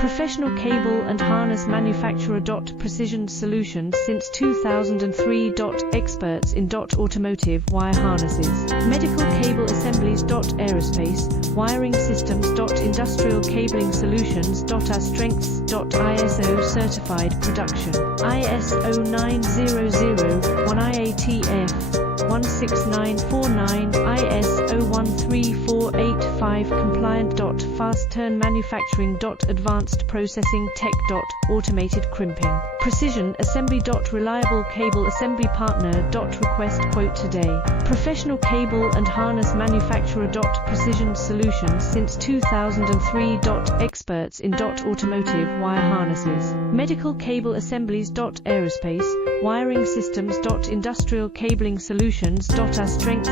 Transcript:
Professional cable and harness manufacturer. Precision solutions since 2003. Experts in automotive wire harnesses. Medical cable assemblies. Aerospace wiring systems. Industrial cabling solutions. Our strengths. ISO certified production. ISO 9001 IATF 16949, ISO 13485 compliant. Fast turn manufacturing. Advanced processing tech. Automated crimping. Precision assembly. Reliable cable assembly partner. Request quote today. Professional cable and harness manufacturer. Precision solutions since 2003. Experts in automotive wire harnesses. Medical cable assemblies. Aerospace wiring systems. Industrial cabling solutions. Our strengths.